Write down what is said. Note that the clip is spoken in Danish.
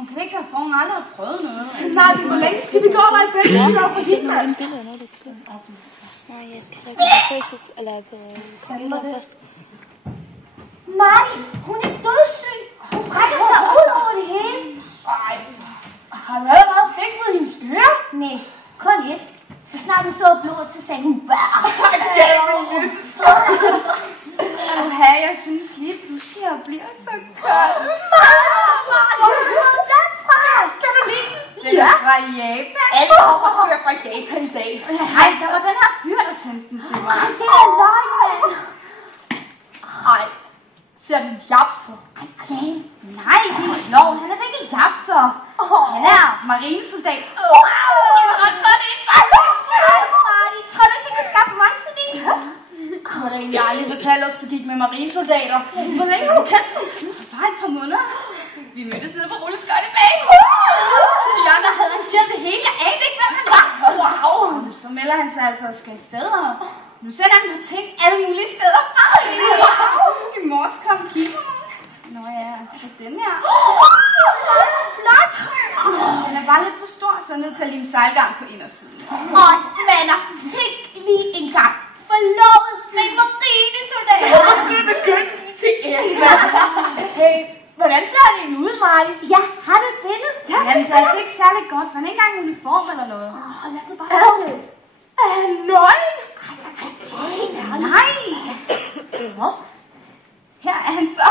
Hun kan ikke have for, hun aldrig har prøvet noget. Nej, hvor længe skal vi gå og lege billeder for hende? Jeg vil billeder, når du kan slå. Nej, jeg skal da på Facebook, eller på computeren først. Marty, hun er dødssyg. Hun brækker sig ud over det hele. Ej, har du allerede fikset hendes øre? Nej, kun et. Så snart hun så blodet, så sagde hun bare. Jeg synes lige pludselig, jeg bliver så kold. Kan du lide den? Den er fra Japan. Alle overfører fra Japan i dag. Nej, der var den her fyr, der sendte den til mig. Det er løgn, mand. Ej, ser den japser. Jane, nej, det er lov. Han er da ikke japser. Han er marinesoldat. Ret godt ikke faktisk. Marty, tror du ikke, du kan skaffe mig sådan en? Du har da egentlig aldrig fortalt os, du gik med marinesoldater. Hvor længe har du kendt dem? Bare et par måneder. Vi mødtes nede på rulleskøjtebanen. De andre havde arrangeret det hele. Jeg anede ikke, hvem han var. Wow. Så melder han sig altså og skal i sted, og nu sender han mig ting alle mulige steder fra. I morges kom kigge. Nå ja, så den her. Flot. Den er bare lidt for stor, så jeg er nødt til at lime sejlgarn på indersiden. Og venner, tænk lige en gang. Forlovet med en marinesoldat. Det er begyndelsen til enden. Hey, hvordan ser det ud, Marty? Ja, har du et billede? Ja, han ser altså ikke særlig godt, for han er ikke engang i uniform eller noget. Lad os nu bare se det. Er han nøgen? Nej! Her er han så